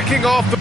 kicking off the...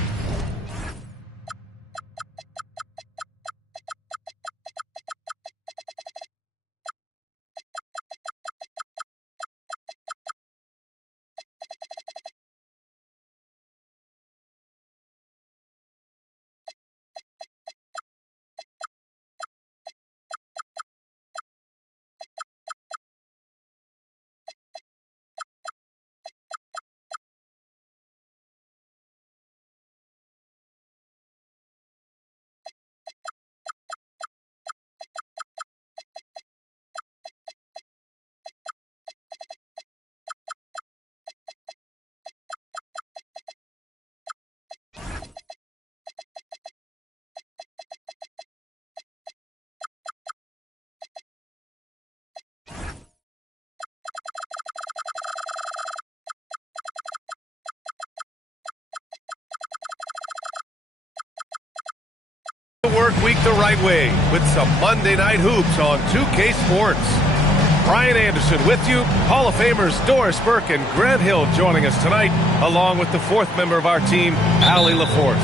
Work week the right way with some Monday Night Hoops on 2K Sports. Brian Anderson with you, Hall of Famers Doris Burke and Grant Hill joining us tonight, along with the fourth member of our team, Allie LaForce.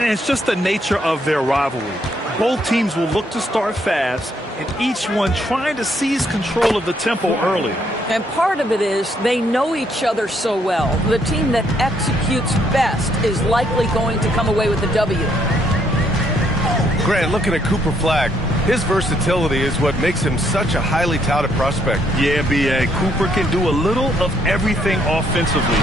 And it's just the nature of their rivalry. Both teams will look to start fast, and each one trying to seize control of the tempo early. And part of it is they know each other so well. The team that executes best is likely going to come away with the W. Grant, looking at Cooper Flagg, his versatility is what makes him such a highly touted prospect. Yeah, B.A. Cooper can do a little of everything offensively.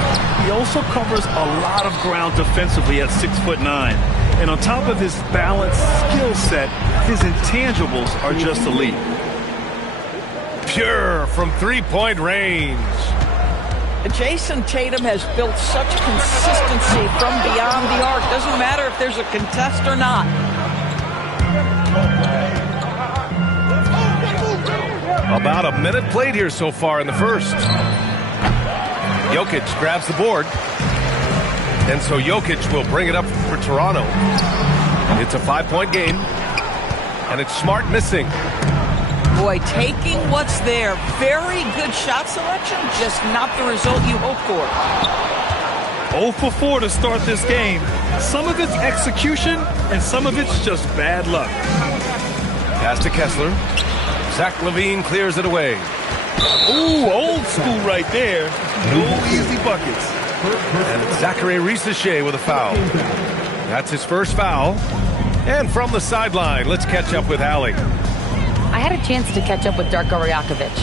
He also covers a lot of ground defensively at 6'9". And on top of his balanced skill set, his intangibles are just elite. Pure from three-point range. Jason Tatum has built such consistency from beyond the arc. Doesn't matter if there's a contest or not. About a minute played here so far in the first. Jokic grabs the board. And so Jokic will bring it up for Toronto. It's a 5-point game. And it's Smart missing. Boy, taking what's there. Very good shot selection, just not the result you hope for. 0 for 4 to start this game. Some of it's execution, and some of it's just bad luck. Pass to Kessler. Zach LaVine clears it away. Ooh, old school right there. No easy buckets. And it's Zachary Risacher with a foul. That's his first foul. And from the sideline, let's catch up with Allie. I had a chance to catch up with Darko Rajakovic.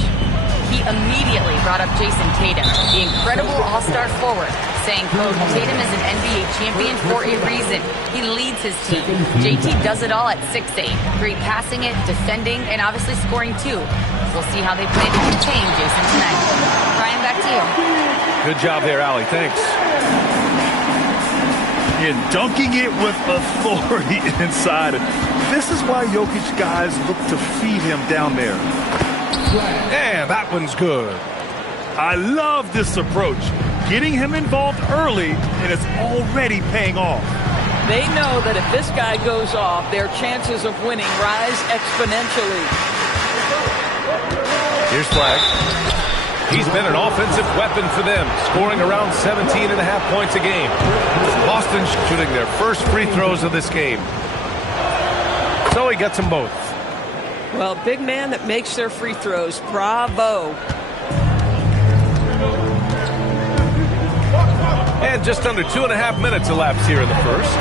He immediately brought up Jason Tatum, the incredible all-star forward, saying, quote, Tatum is an NBA champion for a reason. He leads his team. JT does it all at 6'8". Great passing it, defending, and obviously scoring too. We'll see how they plan to contain Jason tonight. Brian, back to you. Good job there, Allie. Thanks. And dunking it with authority inside. This is why Jokic guys look to feed him down there. And that one's good. I love this approach. Getting him involved early, and it's already paying off. They know that if this guy goes off, their chances of winning rise exponentially. Here's Flagg. He's been an offensive weapon for them, scoring around 17.5 points a game. Boston shooting their first free throws of this game. So he gets them both. Well, big man that makes their free throws. Bravo. And just under 2.5 minutes elapsed here in the first.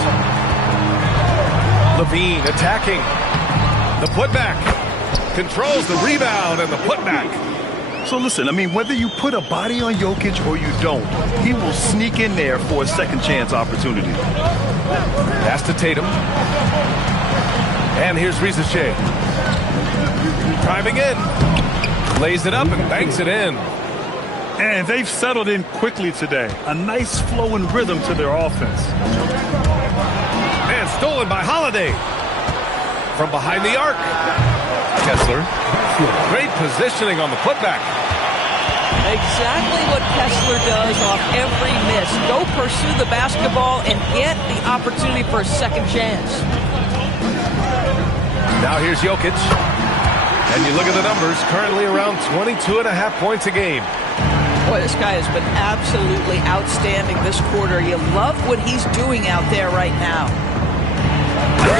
LaVine attacking. The putback. Controls the rebound and the putback. So listen, I mean, whether you put a body on Jokic or you don't, he will sneak in there for a second chance opportunity. Pass to Tatum. And here's Risacher. Driving in. Lays it up and banks it in. And they've settled in quickly today. A nice flow and rhythm to their offense. And stolen by Holiday. From behind the arc. Kessler. Great positioning on the putback. Exactly what Kessler does off every miss. Go pursue the basketball and get the opportunity for a second chance. Now here's Jokic. And you look at the numbers, currently around 22.5 points a game. Boy, this guy has been absolutely outstanding this quarter. You love what he's doing out there right now.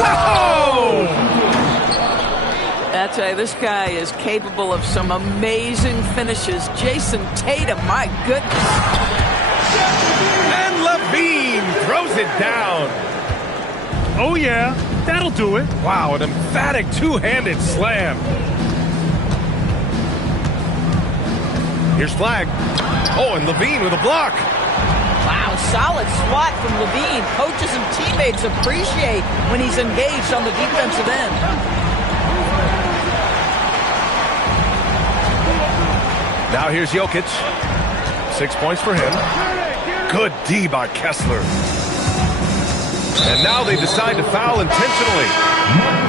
Oh! That's right. This guy is capable of some amazing finishes. Jason Tatum, my goodness. And Levine throws it down. Oh, yeah. That'll do it. Wow, an emphatic two-handed slam. Here's Flag. Oh, and Levine with a block. Wow, solid swat from Levine. Coaches and teammates appreciate when he's engaged on the defensive end. Now here's Jokic. 6 points for him. Good D by Kessler. And now they decide to foul intentionally.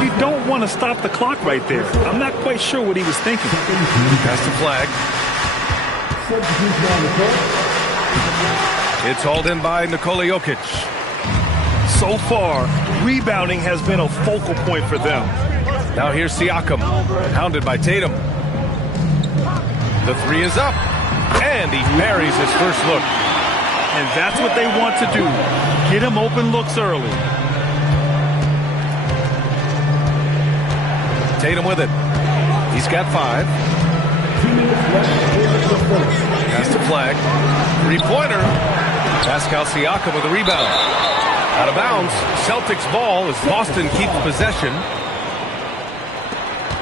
You don't want to stop the clock right there. I'm not quite sure what he was thinking. That's the Flag. It's hauled in by Nikola Jokic. So far, rebounding has been a focal point for them. Now here's Siakam, hounded by Tatum. The three is up, and he buries his first look. And that's what they want to do. Get him open looks early. Tatum with it. He's got 5. Pass to Flag. Three-pointer. Pascal Siakam with a rebound. Out of bounds. Celtics ball as Boston keeps possession.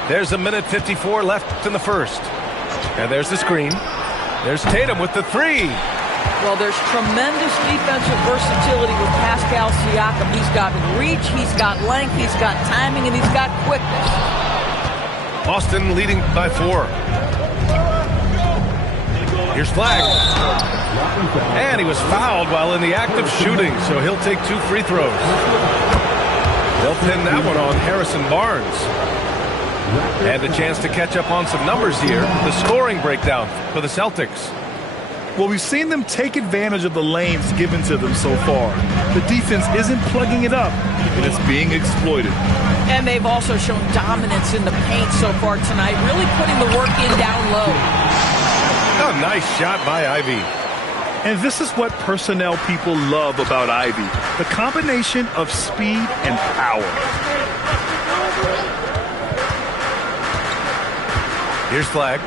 There's 1:54 left in the first. And there's the screen. There's Tatum with the 3. Well, there's tremendous defensive versatility with Pascal Siakam. He's got reach, he's got length, he's got timing, and he's got quickness. Boston leading by 4. Here's Flag. And he was fouled while in the act of shooting, so he'll take 2 free throws. They'll pin that one on Harrison Barnes. And a chance to catch up on some numbers here. The scoring breakdown for the Celtics. Well, we've seen them take advantage of the lanes given to them so far. The defense isn't plugging it up, and it's being exploited. And they've also shown dominance in the paint so far tonight, really putting the work in down low. A nice shot by Ivy. And this is what personnel people love about Ivy, the combination of speed and power. Here's Flag.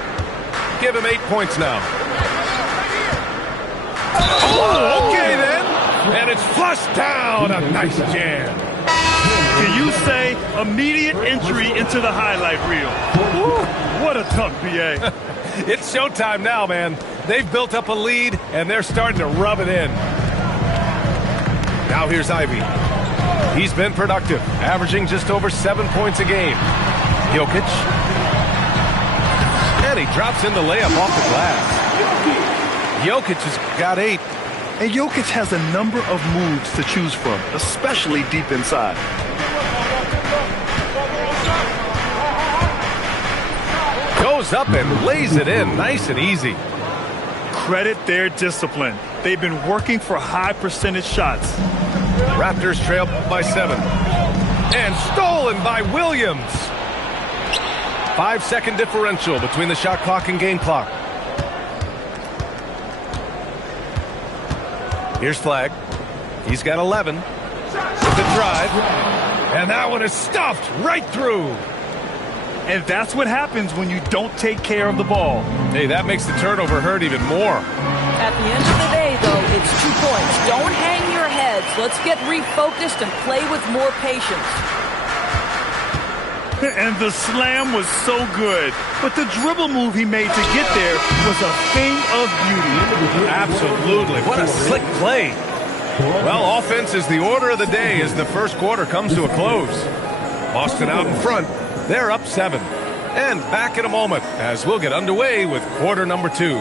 Give him 8 points now. Oh, okay then. And it's flushed down. A nice jam. Can you say immediate entry into the highlight reel? Woo, what a dunk, BA. It's showtime now, man. They've built up a lead, and they're starting to rub it in. Now here's Ivy. He's been productive, averaging just over 7 points a game. Jokic. And he drops in the layup off the glass. Jokic has got 8. And Jokic has a number of moves to choose from, especially deep inside. Goes up and lays it in nice and easy. Credit their discipline. They've been working for high percentage shots. Raptors trail by 7. And stolen by Williams. 5-second differential between the shot clock and game clock. Here's Flag. He's got 11. The drive. And that one is stuffed right through. And that's what happens when you don't take care of the ball. Hey, that makes the turnover hurt even more. At the end of the day, though, it's 2 points. Don't hang your heads. Let's get refocused and play with more patience. And the slam was so good. But the dribble move he made to get there was a thing of beauty. Absolutely. What a slick play. Well, offense is the order of the day as the first quarter comes to a close. Boston out in front. They're up 7. And back in a moment as we'll get underway with quarter number 2.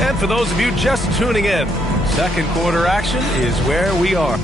And for those of you just tuning in, second quarter action is where we are.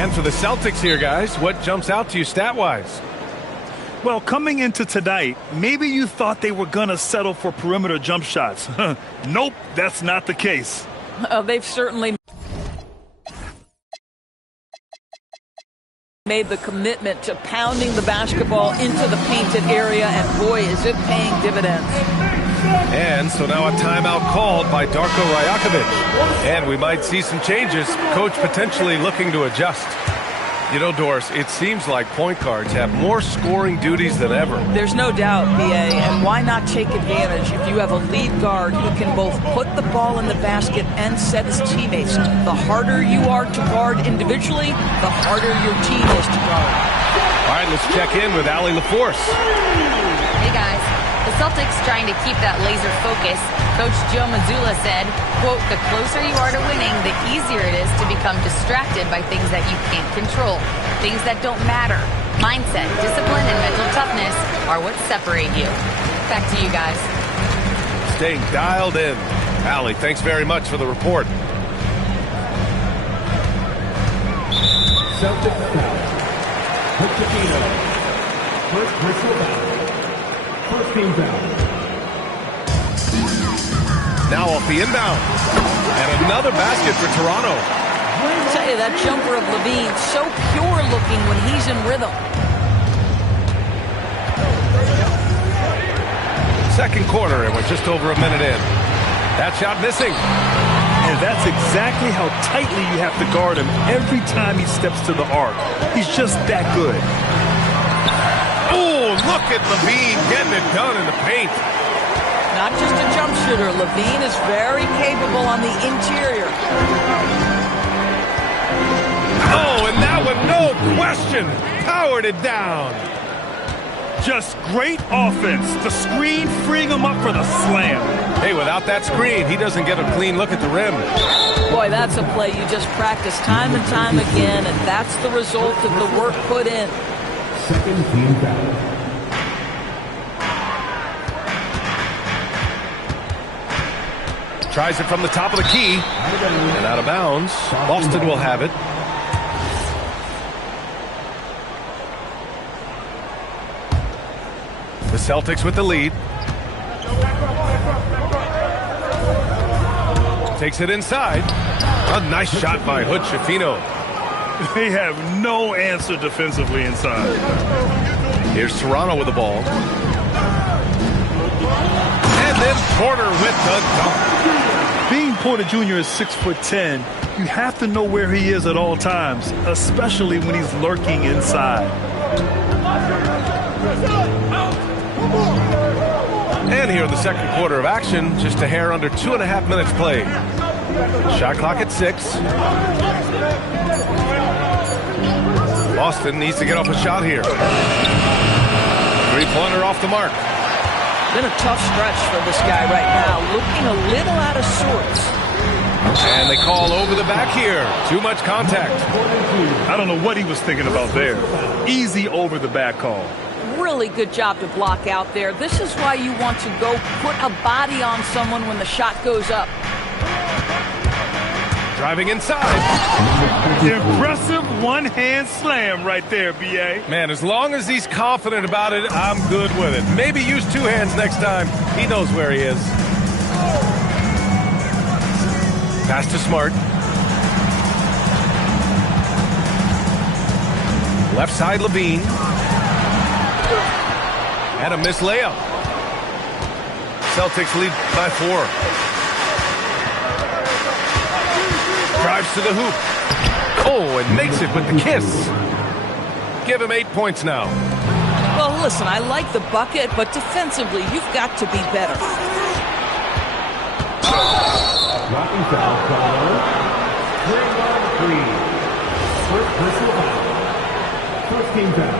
And for the Celtics here, guys, what jumps out to you stat-wise? Well, coming into tonight, maybe you thought they were going to settle for perimeter jump shots. Nope, that's not the case. They've certainly made the commitment to pounding the basketball into the painted area, and boy, is it paying dividends. And so now a timeout called by Darko Rajakovic. And we might see some changes. Coach potentially looking to adjust. You know, Doris, it seems like point guards have more scoring duties than ever. There's no doubt, B.A., and why not take advantage if you have a lead guard who can both put the ball in the basket and set his teammates. The harder you are to guard individually, the harder your team is to guard. All right, let's check in with Allie LaForce. Hey, guys. The Celtics trying to keep that laser focus. Coach Joe Mazzulla said, quote, the closer you are to winning, the easier it is to become distracted by things that you can't control, things that don't matter. Mindset, discipline, and mental toughness are what separate you. Back to you guys. Staying dialed in. Allie, thanks very much for the report. Celtics foul. Pochettino. First personal foul. First team foul. Now off the inbound. And another basket for Toronto. I'll tell you, that jumper of Levine, so pure looking when he's in rhythm. Second quarter, and we're just over a minute in. That shot missing. And that's exactly how tightly you have to guard him every time he steps to the arc. He's just that good. Oh, look at Levine getting it done in the paint. Not just a jump shooter. Levine is very capable on the interior. Oh, and that one, no question, powered it down. Just great offense. The screen freeing him up for the slam. Hey, without that screen, he doesn't get a clean look at the rim. Boy, that's a play you just practice time and time again, and that's the result of the work put in. Second team foul. Tries it from the top of the key. And out of bounds. Boston will have it. The Celtics with the lead. Takes it inside. A nice shot by Hood Schifino. They have no answer defensively inside. Here's Toronto with the ball. And then Porter with the dunk. Being Porter Jr. is 6'10", you have to know where he is at all times, especially when he's lurking inside. And here in the second quarter of action, just a hair under 2.5 minutes played. Shot clock at 6. Boston needs to get off a shot here. Three-pointer off the mark. Been a tough stretch for this guy right now, looking a little out of sorts. And they call over the back here. Too much contact. I don't know what he was thinking about there. Easy over the back call. Really good job to block out there. This is why you want to go put a body on someone when the shot goes up. Driving inside. Impressive one-hand slam right there, B.A. Man, as long as he's confident about it, I'm good with it. Maybe use two hands next time. He knows where he is. Pass to Smart. Left side, Levine. And a missed layup. Celtics lead by 4. Drives to the hoop. Oh, and makes it with the kiss. Give him 8 points now. Well, listen, I like the bucket, but defensively, you've got to be better. Blocking foul, Toronto. First personal foul. First team foul.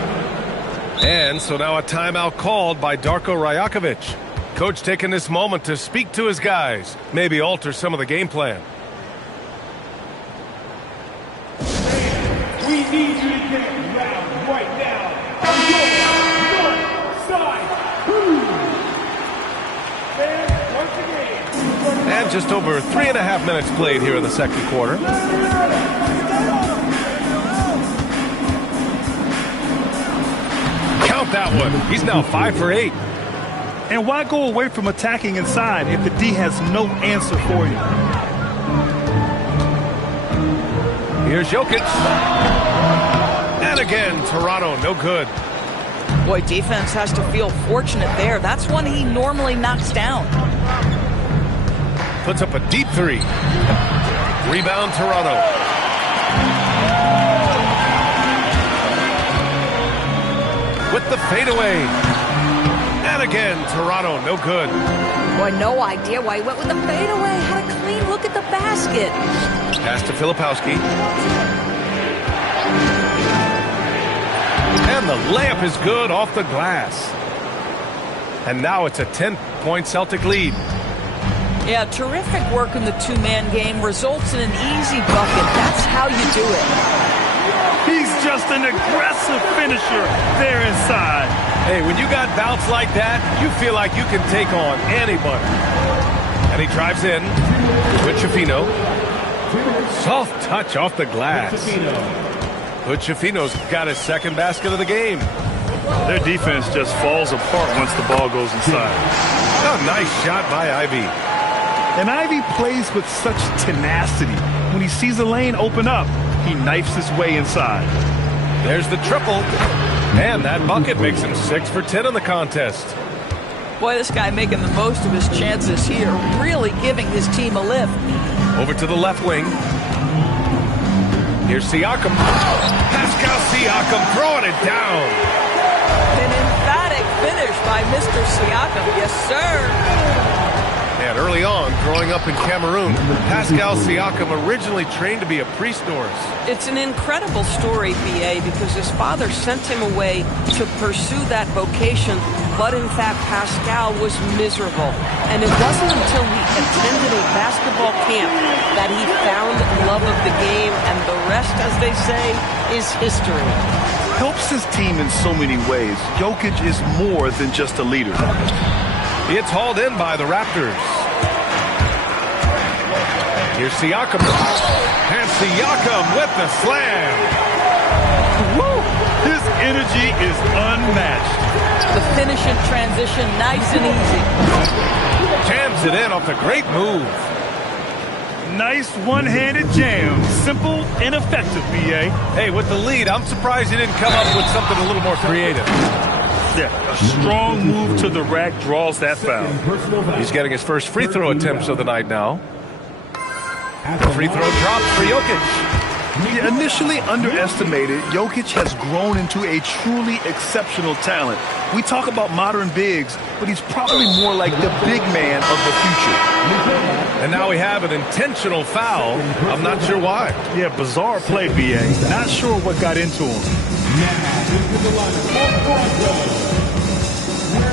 And so now a timeout called by Darko Rajakovic. Coach taking this moment to speak to his guys, maybe alter some of the game plan. We need you to get around right now. North side. And once again. And just over 3.5 minutes played here in the second quarter. Count that one. He's now 5 for 8. And why go away from attacking inside if the D has no answer for you? Here's Jokic. And again, Toronto, no good. Boy, defense has to feel fortunate there. That's one he normally knocks down. Puts up a deep three. Rebound, Toronto. With the fadeaway. And again, Toronto, no good. Boy, no idea why he went with the fadeaway. Had a clean look at the basket. Pass to Filipowski. And the layup is good off the glass. And now it's a 10-point Celtic lead. Yeah, terrific work in the two-man game results in an easy bucket. That's how you do it. He's just an aggressive finisher there inside. Hey, when you got bounce like that, you feel like you can take on anybody. And he drives in with Chafino. Soft touch off the glass. Chafino's got his second basket of the game. Their defense just falls apart once the ball goes inside. A nice shot by Ivy. And Ivy plays with such tenacity. When he sees a lane open up, he knifes his way inside. There's the triple. And that bucket makes him 6 for 10 in the contest. Boy, this guy making the most of his chances here, really giving his team a lift. Over to the left wing. Here's Siakam. Pascal Siakam throwing it down. An emphatic finish by Mr. Siakam. Yes, sir. And early on, growing up in Cameroon, Pascal Siakam originally trained to be a priest Norris. It's an incredible story, B.A., because his father sent him away to pursue that vocation, but in fact, Pascal was miserable. And it wasn't until he attended a basketball camp that he found love of the game, and the rest, as they say, is history. Helps his team in so many ways. Jokic is more than just a leader. It's hauled in by the Raptors. Here's Siakam. And Siakam with the slam. Woo! His energy is unmatched. The finish in transition, nice and easy. Jams it in off a great move. Nice one-handed jam. Simple and effective, B.A. Hey, with the lead, I'm surprised he didn't come up with something a little more creative. Yeah, a strong move to the rack draws that foul. He's getting his first free throw attempts of the night now. Free throw drops for Jokic. Initially underestimated, Jokic has grown into a truly exceptional talent. We talk about modern bigs, but he's probably more like the big man of the future. And now we have an intentional foul. I'm not sure why. Yeah, bizarre play, B.A. Not sure what got into him.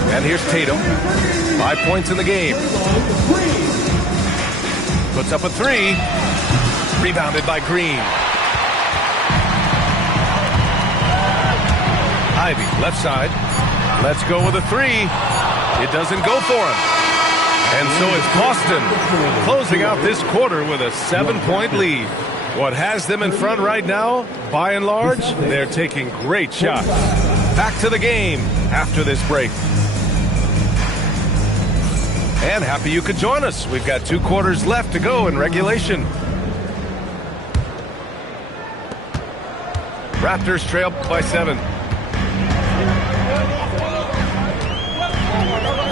And here's Tatum. 5 points in the game. Puts up a three. Rebounded by Green. Ivy, left side. Let's go with a three. It doesn't go for him. And so it's Boston closing out this quarter with a 7-point lead. What has them in front right now, by and large, they're taking great shots. Back to the game after this break. And happy you could join us. We've got 2 quarters left to go in regulation. Raptors trail by 7.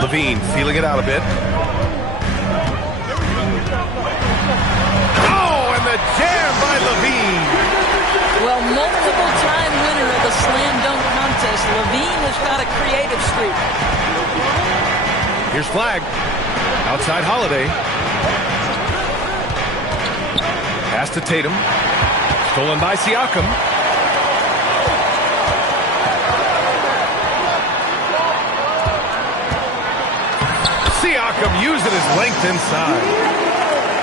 Levine feeling it out a bit. Oh, and the jam by Levine. Well, multiple-time winner of the slam dunk contest, Levine has got a creative streak. Here's Flag. Outside Holiday. Pass to Tatum. Stolen by Siakam. Siakam using his length inside.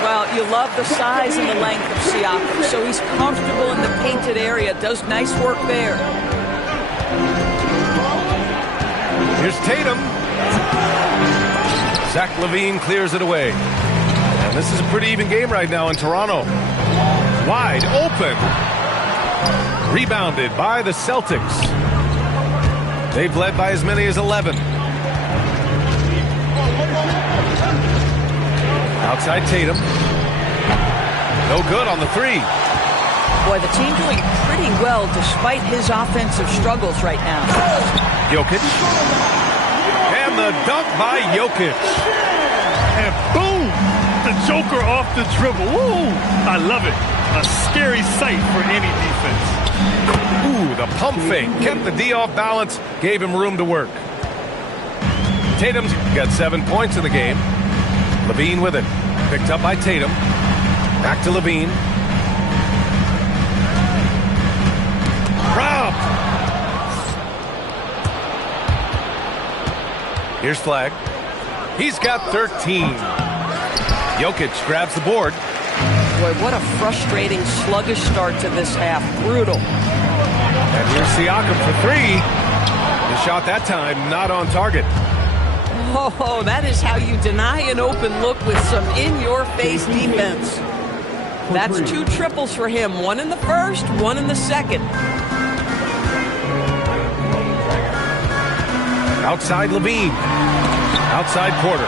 Well, you love the size and the length of Siakam, so he's comfortable in the painted area. Does nice work there. Here's Tatum. Zach LaVine clears it away. And this is a pretty even game right now in Toronto. Wide open. Rebounded by the Celtics. They've led by as many as 11. Outside Tatum. No good on the three. Boy, the team doing pretty well despite his offensive struggles right now. Jokic. And the dunk by Jokic. And boom! The Joker off the dribble. Woo! I love it. A scary sight for any defense. Ooh, the pump fake. Kept the D off balance. Gave him room to work. Tatum's got 7 points in the game. Levine with it. Picked up by Tatum. Back to Levine. Robbed. Here's Flag. He's got 13. Jokic grabs the board. Boy, what a frustrating, sluggish start to this half. Brutal. And here's Siakam for three. The shot that time not on target. Oh, that is how you deny an open look with some in-your-face defense. That's 2 triples for him. 1 in the first, 1 in the second. Outside Levine. Outside Porter.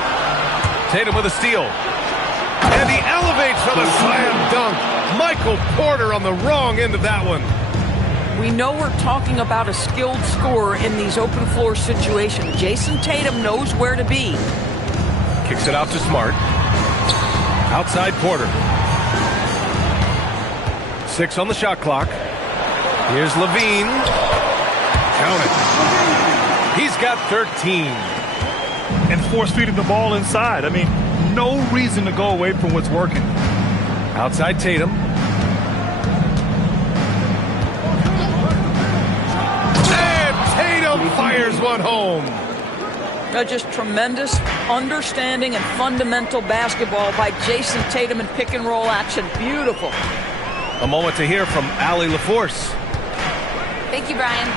Tatum with a steal. And he elevates for the slam dunk. Michael Porter on the wrong end of that one. We know we're talking about a skilled scorer in these open floor situations. Jason Tatum knows where to be. Kicks it out to Smart. Outside Porter. 6 on the shot clock. Here's Levine. Count it. He's got 13. And force-feeding the ball inside. I mean, no reason to go away from what's working. Outside Tatum. Fires one home. Just tremendous understanding and fundamental basketball by Jason Tatum in pick and roll action. Beautiful. A moment to hear from Allie LaForce. Thank you, Brian.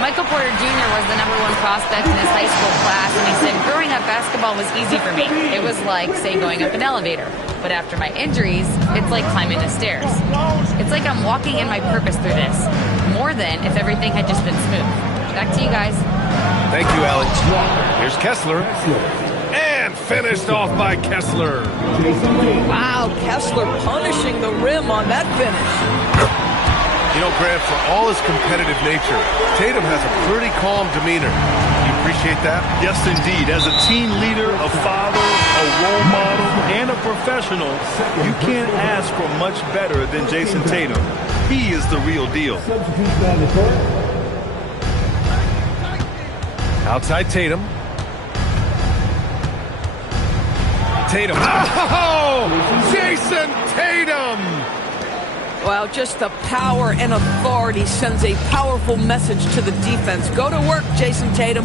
Michael Porter Jr. was the #1 prospect in his high school class, and he said, growing up, basketball was easy for me. It was like, say, going up an elevator. But after my injuries, it's like climbing the stairs. It's like I'm walking in my purpose through this, more than if everything had just been smooth. Back to you guys. Thank you, Allie. Here's Kessler. And finished off by Kessler. Wow, Kessler punishing the rim on that finish. You know, Grant, for all his competitive nature, Tatum has a pretty calm demeanor. You appreciate that? Yes, indeed. As a team leader, a father, a role model, and a professional, you can't ask for much better than Jason Tatum. He is the real deal. Outside Tatum. Tatum. Oh! Jason Tatum! Well, just the power and authority sends a powerful message to the defense. Go to work, Jason Tatum.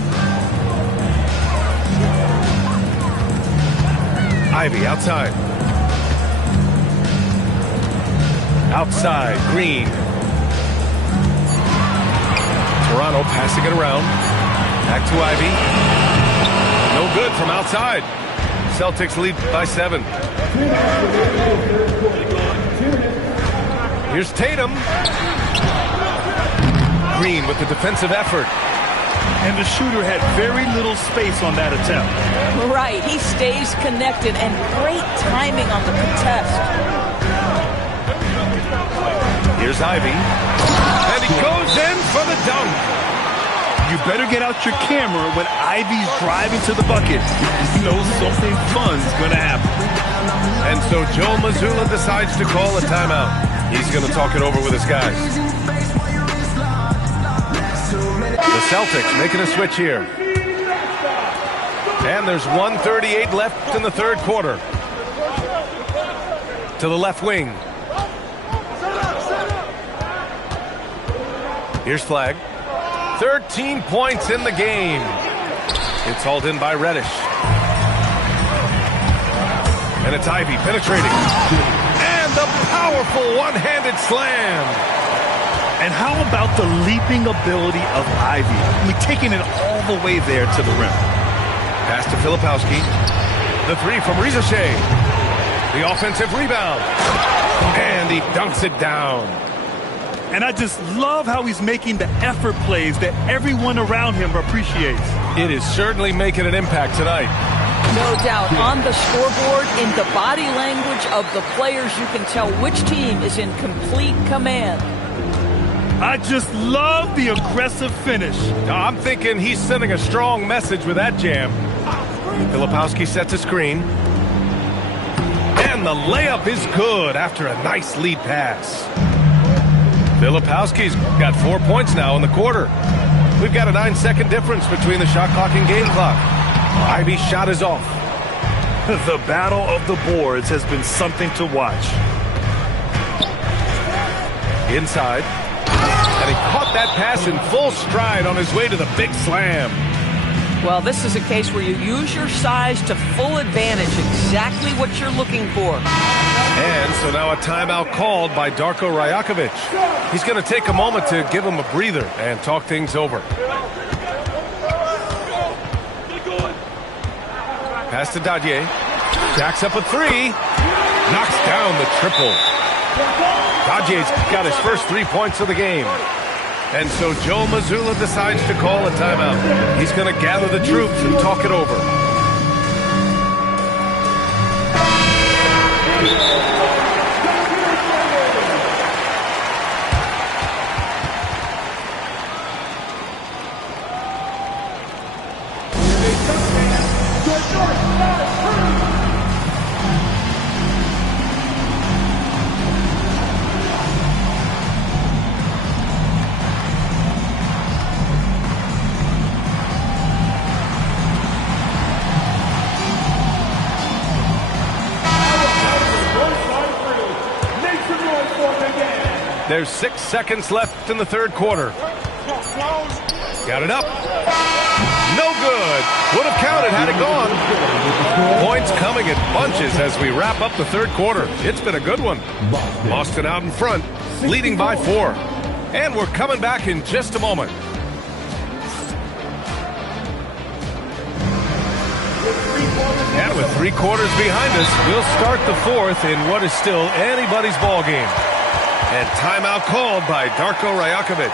Ivy outside. Outside, Green. Toronto passing it around. Back to Ivy. No good from outside. Celtics lead by 7. Here's Tatum. Green with the defensive effort. And the shooter had very little space on that attempt. Right, he stays connected and great timing on the contest. Here's Ivy. And he goes in for the dunk. You better get out your camera when Ivy's driving to the bucket. You know something fun's going to happen. And so Joe Mazzulla decides to call a timeout. He's going to talk it over with his guys. The Celtics making a switch here. And there's 1:38 left in the third quarter. To the left wing. Here's Flag. 13 points in the game. It's hauled in by Reddish. And it's Ivy penetrating. And the powerful one-handed slam. And how about the leaping ability of Ivy? I mean, taking it all the way there to the rim. Pass to Filipowski. The three from Rizichet. The offensive rebound. And he dunks it down. And I just love how he's making the effort plays that everyone around him appreciates. It is certainly making an impact tonight. No doubt. On the scoreboard, in the body language of the players, you can tell which team is in complete command. I just love the aggressive finish. I'm thinking he's sending a strong message with that jam. Filipowski sets a screen. And the layup is good after a nice lead pass. Filipowski's got 4 points now in the quarter. We've got a 9-second difference between the shot clock and game clock. Ivy's shot is off. The battle of the boards has been something to watch. Inside. And he caught that pass in full stride on his way to the big slam. Well, this is a case where you use your size to full advantage, exactly what you're looking for. And so now a timeout called by Darko Rajakovic. He's going to take a moment to give him a breather and talk things over. Pass to Dadier. Jacks up a three. Knocks down the triple. Dadier's got his first 3 points of the game. And so Joe Mazzulla decides to call a timeout. He's going to gather the troops and talk it over. There's 6 seconds left in the third quarter. Got it up. No good. Would have counted had it gone. Points coming in bunches as we wrap up the third quarter. It's been a good one. Boston out in front, leading by 4. And we're coming back in just a moment. And with 3 quarters behind us, we'll start the fourth in what is still anybody's ball game. And timeout called by Darko Rajakovic.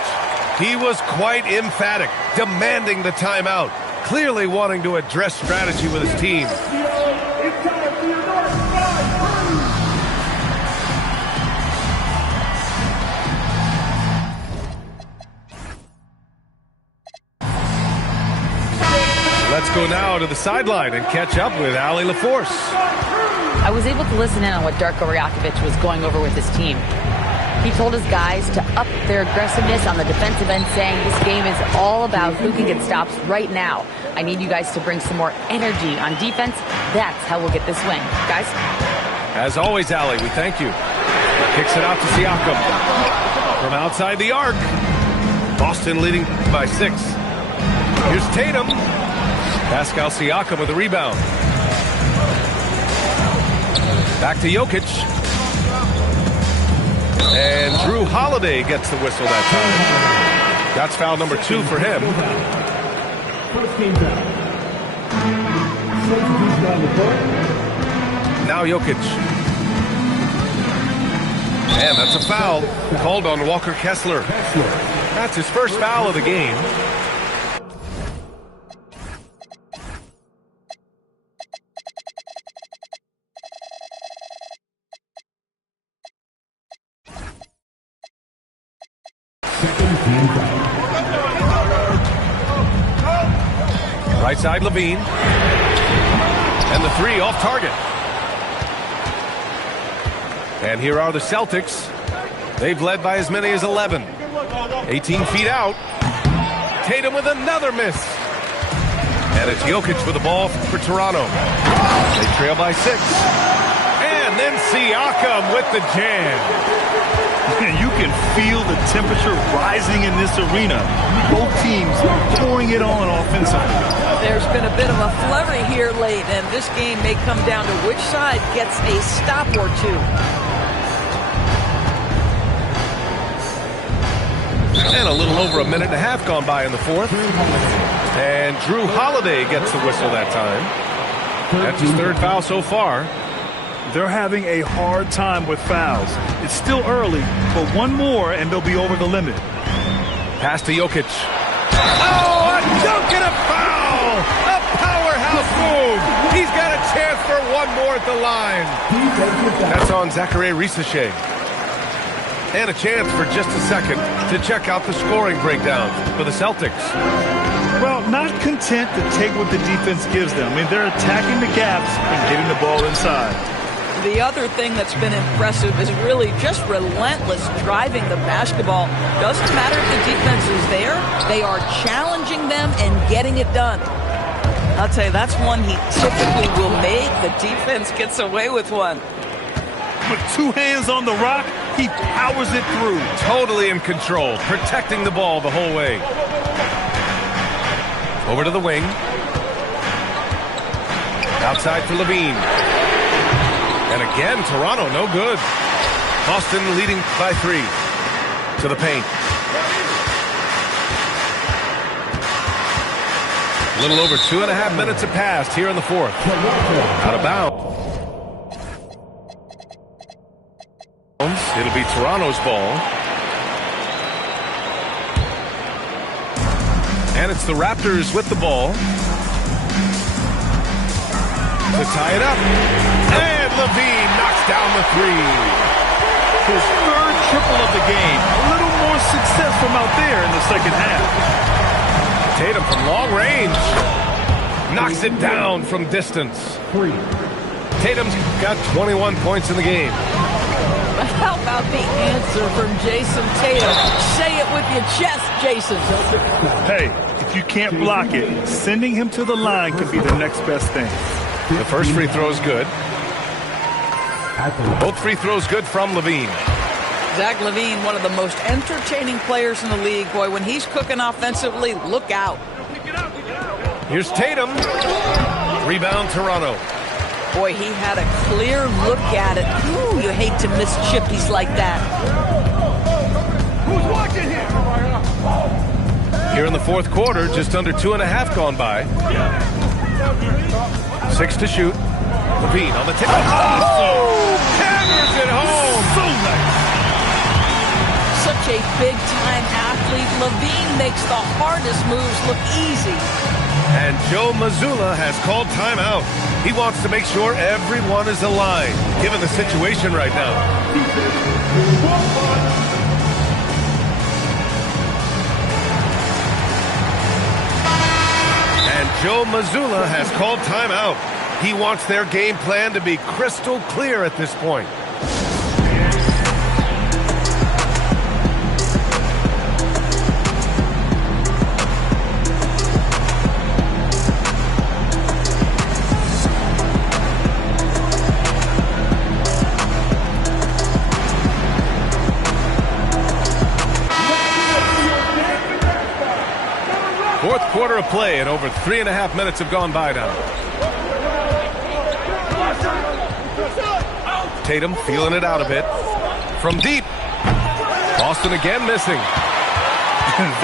He was quite emphatic, demanding the timeout, clearly wanting to address strategy with his team. Let's go now to the sideline and catch up with Ali LaForce. I was able to listen in on what Darko Rajakovic was going over with his team. He told his guys to up their aggressiveness on the defensive end, saying this game is all about who can get stops right now. I need you guys to bring some more energy on defense. That's how we'll get this win. Guys? As always, Ali, we thank you. Kicks it out to Siakam. From outside the arc. Boston leading by 6. Here's Tatum. Pascal Siakam with a rebound. Back to Jokic. And Drew Holiday gets the whistle that time. That's foul number 2 for him. Now Jokic. And that's a foul called on Walker Kessler. That's his first foul of the game. Right side, Levine. And the 3 off target. And here are the Celtics. They've led by as many as 11. 18 feet out. Tatum with another miss. And it's Jokic with the ball for Toronto. They trail by 6. And then Siakam with the jam. You can feel the temperature rising in this arena. Both teams pouring it on offensively. There's been a bit of a flurry here late, and this game may come down to which side gets a stop or 2. And a little over a minute and a half gone by in the fourth. And Drew Holiday gets the whistle that time. That's his 3rd foul so far. They're having a hard time with fouls. It's still early, but one more and they'll be over the limit. Pass to Jokic. Oh, a dunk and a foul! A powerhouse move! He's got a chance for one more at the line. That's on Zachary Risache. And a chance for just a second to check out the scoring breakdown for the Celtics. Well, not content to take what the defense gives them. I mean, they're attacking the gaps and getting the ball inside. The other thing that's been impressive is really just relentless driving the basketball. Doesn't matter if the defense is there. They are challenging them and getting it done. I'll tell you, that's one he typically will make. The defense gets away with one. With two hands on the rock, he powers it through. Totally in control, protecting the ball the whole way. Over to the wing. Outside for Levine. And again, Toronto, no good. Boston leading by 3. To the paint. A little over 2.5 minutes have passed here in the fourth. Out of bounds. It'll be Toronto's ball. And it's the Raptors with the ball. To tie it up. And Levine knocks down the 3. His third triple of the game. A little more success from out there in the second half. Tatum from long range. Knocks it down from distance. Tatum's got 21 points in the game. How about the answer from Jason Tatum? Say it with your chest, Jason. Hey, if you can't block it, sending him to the line could be the next best thing. The first free throw is good. Both free throws good from Levine. Zach LaVine, one of the most entertaining players in the league. Boy, when he's cooking offensively, look out. Here's Tatum. Rebound, Toronto. Boy, he had a clear look at it. Ooh, you hate to miss chippies like that. Who's watching here? Here in the fourth quarter, just under 2.5 gone by. 6 to shoot. Levine on the tip. Oh! Hammers it home! So nice. Such a big-time athlete. LaVine makes the hardest moves look easy. And Joe Mazzulla has called timeout. He wants to make sure everyone is aligned, given the situation right now. And Joe Mazzulla has called timeout. He wants their game plan to be crystal clear at this point. Fourth quarter of play, and over 3.5 minutes have gone by now. Tatum feeling it out a bit. From deep. Boston again missing.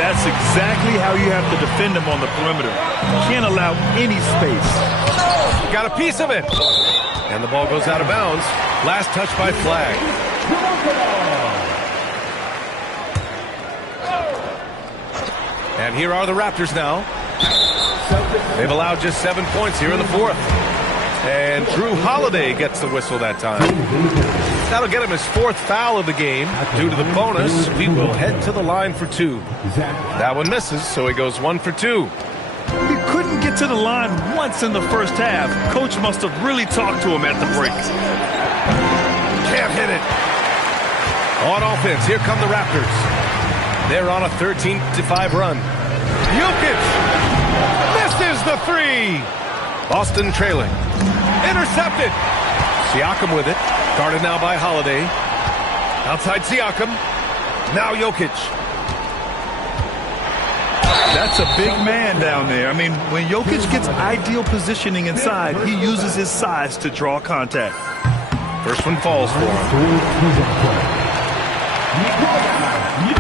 That's exactly how you have to defend him on the perimeter. Can't allow any space. Got a piece of it. And the ball goes out of bounds. Last touch by Flag. And here are the Raptors now. They've allowed just 7 points here in the fourth. And Drew Holiday gets the whistle that time. That'll get him his 4th foul of the game. Due to the bonus, we will head to the line for 2. That one misses, so he goes 1 for 2. He couldn't get to the line once in the first half. Coach must have really talked to him at the break. Can't hit it. On offense, here come the Raptors. They're on a 13-5 run. Jokic misses the 3. Boston trailing. Intercepted. Siakam with it. Guarded now by Holiday. Outside Siakam. Now Jokic. That's a big man down there. I mean, when Jokic gets ideal positioning inside, he uses his size to draw contact. First one falls for him.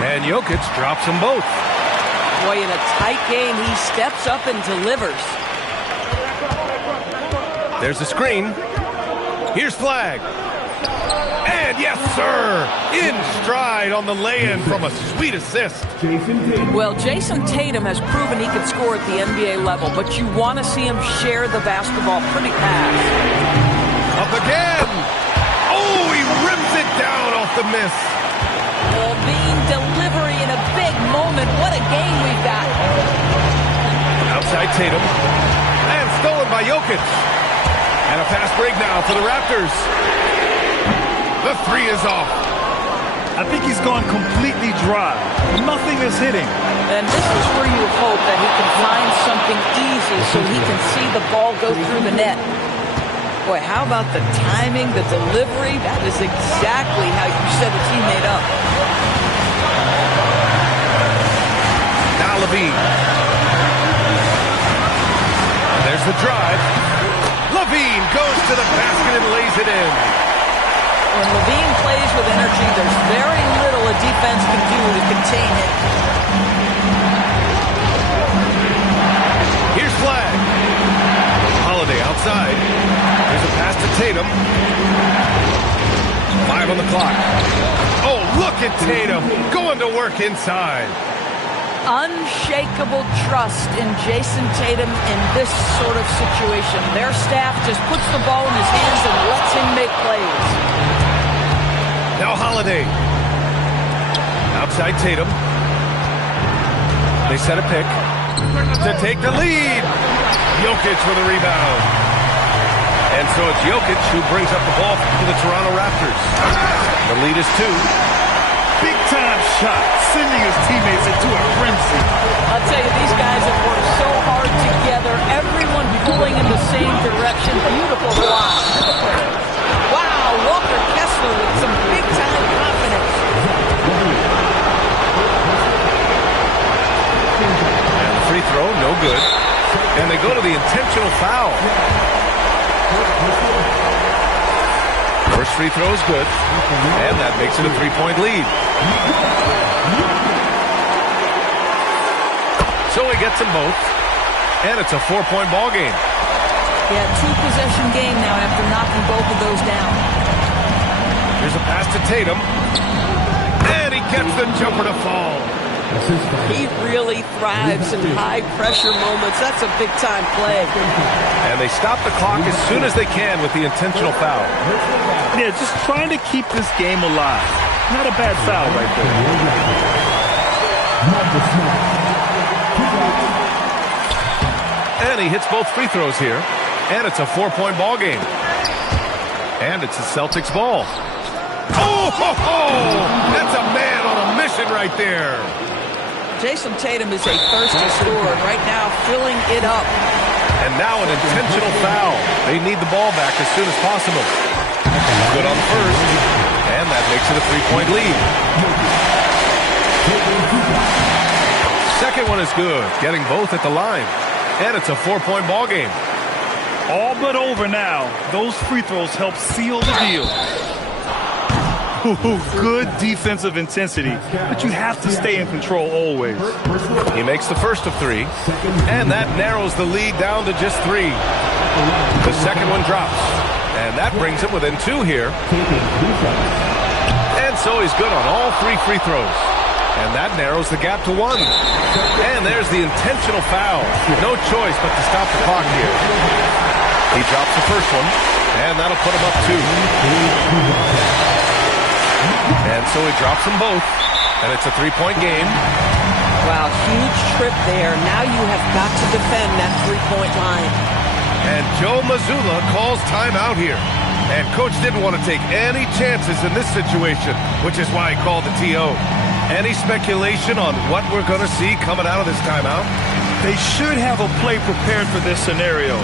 And Jokic drops them both. Boy, in a tight game, he steps up and delivers. There's a screen. Here's flag. And yes, sir, in stride on the lay-in from a sweet assist. Well, Jason Tatum has proven he can score at the NBA level, but you want to see him share the basketball pretty fast. Up again. Oh, he rips it down off the miss. Levine delivery in a big moment. What a game we've got. Outside Tatum. And stolen by Jokic. And a fast break now for the Raptors. The three is off. I think he's gone completely dry. Nothing is hitting. And this is where you hope that he can find something easy so he can see the ball go through the net. Boy, how about the timing, the delivery? That is exactly how you set a teammate up. Now Levine. There's the drive. Levine goes to the basket and lays it in. When Levine plays with energy, there's very little a defense can do to contain him. Here's flag. Holiday outside. There's a pass to Tatum. 5 on the clock. Oh, look at Tatum going to work inside. Unshakable trust in Jason Tatum in this sort of situation. Their staff just puts the ball in his hands and lets him make plays. Now Holiday. Outside Tatum. They set a pick to take the lead. Jokic with a rebound. And so it's Jokic who brings up the ball for the Toronto Raptors. The lead is 2. Big-time shot, sending his teammates into a frenzy. I'll tell you, these guys have worked so hard together. Everyone pulling in the same direction. Beautiful block. Wow, Walker Kessler with some big-time confidence. And the free throw, no good. And they go to the intentional foul. First free throw is good. And that makes it a 3-point lead. So he gets them both. And it's a 4-point ball game. Yeah, 2-possession game now after knocking both of those down. Here's a pass to Tatum. And he gets the jumper to fall. He really thrives in high-pressure moments. That's a big-time play. And they stop the clock as soon as they can with the intentional foul. Yeah, just trying to keep this game alive. Not a bad foul right there. And he hits both free throws here. And it's a 4-point ball game. And it's the Celtics ball. Oh, ho, ho! That's a man on a mission right there. Jason Tatum is a thirsty scorer right now, filling it up. And now an intentional foul. They need the ball back as soon as possible. Good on the first. And that makes it a 3-point lead. Second one is good, getting both at the line. And it's a 4-point ball game. All but over now. Those free throws help seal the deal. Good defensive intensity, but you have to stay in control always. He makes the first of 3, and that narrows the lead down to just 3. The second one drops, and that brings him within 2 here. And so he's good on all 3 free throws, and that narrows the gap to 1. And there's the intentional foul. No choice but to stop the clock here. He drops the first one, and that'll put him up 2. And so he drops them both, and it's a 3-point game. Wow, huge trip there. Now you have got to defend that 3-point line. And Joe Mazzulla calls timeout here. And Coach didn't want to take any chances in this situation, which is why he called the TO. Any speculation on what we're going to see coming out of this timeout? They should have a play prepared for this scenario.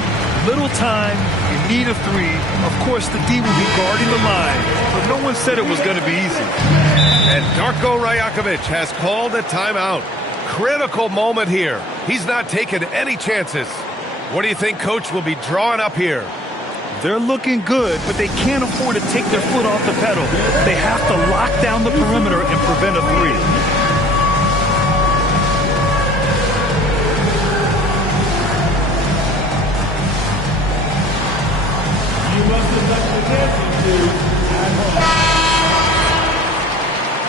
Little time, you need a 3. Of course, the D will be guarding the line, but no one said it was going to be easy. And Darko Rajakovic has called a timeout. Critical moment here. He's not taking any chances. What do you think Coach will be drawing up here? They're looking good, but they can't afford to take their foot off the pedal. They have to lock down the perimeter and prevent a 3. You must have left the dancing shoes at home.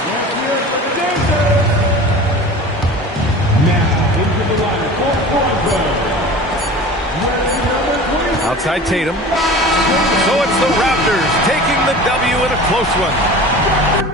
Let's hear it for the dancers. Now, into the line for Toronto. Outside Tatum. So it's the Raptors taking the W in a close one.